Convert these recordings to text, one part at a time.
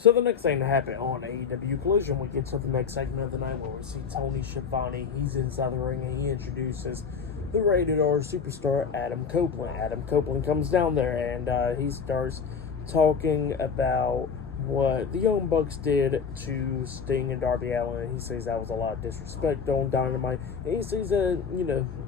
So the next thing to happen on AEW Collision, we get to the next segment of the night where we see Tony Schiavone. He's inside the ring and he introduces the rated R superstar Adam Copeland. Adam Copeland comes down there and he starts talking about what the Young Bucks did to Sting and Darby Allin. He says that was a lot of disrespect on Dynamite. And he says that,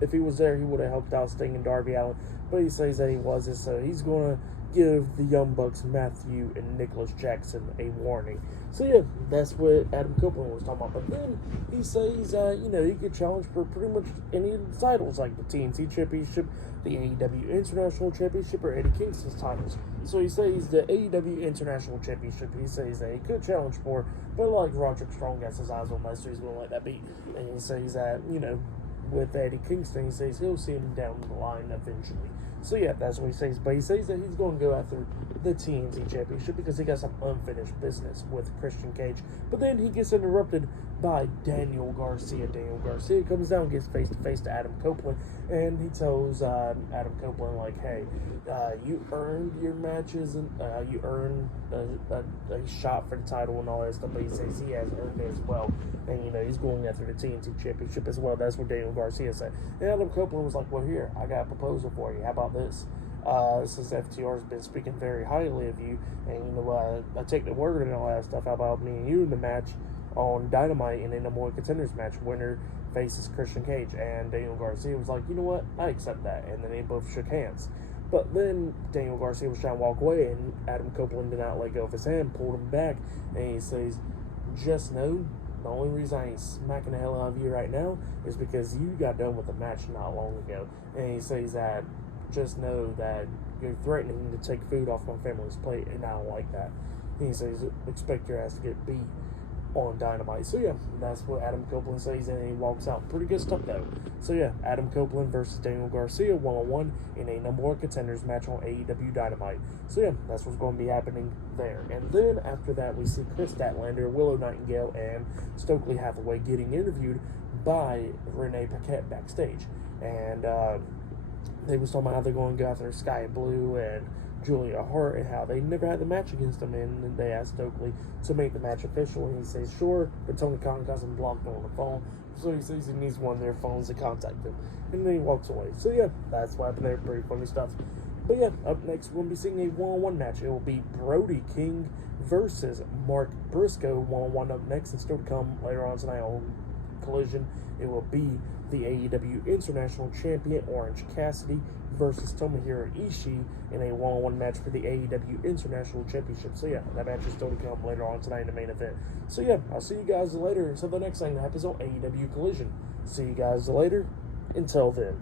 if he was there, he would have helped out Sting and Darby Allin. But he says that he wasn't, so he's going to give the Young Bucks, Matthew and Nicholas Jackson, a warning. So yeah, that's what Adam Copeland was talking about. But then he says, he could challenge for pretty much any of the titles, like the TNT Championship, the AEW International Championship, or Eddie Kingston's titles. So he says the AEW International Championship, he says that he could challenge for, but like Roderick Strong got his eyes on that, so he's going to let that be. And he says that, with Eddie Kingston, he says he'll see him down the line eventually. So yeah, that's what he says. But he says that he's going to go after the TNT Championship because he got some unfinished business with Christian Cage. But then he gets interrupted by Daniel Garcia. Daniel Garcia comes down, gets face to face to Adam Copeland, and he tells Adam Copeland, like, hey, you earned your matches, and you earned a shot for the title and all that stuff. But he says he has earned it as well. And, he's going after the TNT Championship as well. That's what Daniel Garcia said. And Adam Copeland was like, well, here, I got a proposal for you. How about this? Since FTR has been speaking very highly of you, and, I take the word and all that stuff, how about me and you in the match on Dynamite in a number one contenders match? Winner faces Christian Cage. And Daniel Garcia was like, you know what? I accept that. And then they both shook hands. But then Daniel Garcia was trying to walk away, and Adam Copeland did not let go of his hand, pulled him back, and he says, just know, the only reason I ain't smacking the hell out of you right now is because you got done with the match not long ago. And he says that, just know that you're threatening to take food off my family's plate, and I don't like that. And he says, expect your ass to get beat on Dynamite. So yeah, that's what Adam Copeland says, and he walks out. Pretty good stuff though. So yeah, Adam Copeland versus Daniel Garcia 1-on-1 in a number one contenders match on AEW Dynamite. So yeah, that's what's going to be happening there. And then after that, we see Chris Statlander, Willow Nightingale, and Stokely Hathaway getting interviewed by Renee Paquette backstage. And they was talking about how they're going to go after Sky Blue and Julia Hart and how they never had the match against them, and then they asked Stokely to make the match official, and he says sure, but Tony Khan got him blocked on the phone, so he says he needs one of their phones to contact him, and then he walks away. So yeah, that's what happened there. Pretty funny stuff. But yeah, up next we're going to be seeing a one-on-one match. It will be Brody King versus Mark Briscoe, one-on-one up next, and still to come later on tonight on Collision. It will be the AEW International Champion Orange Cassidy versus Tomohiro Ishii in a one-on-one match for the AEW International Championship. So yeah, that match is still to come later on tonight in the main event. So yeah, I'll see you guys later until the next thing that happens on AEW Collision. See you guys later. Until then.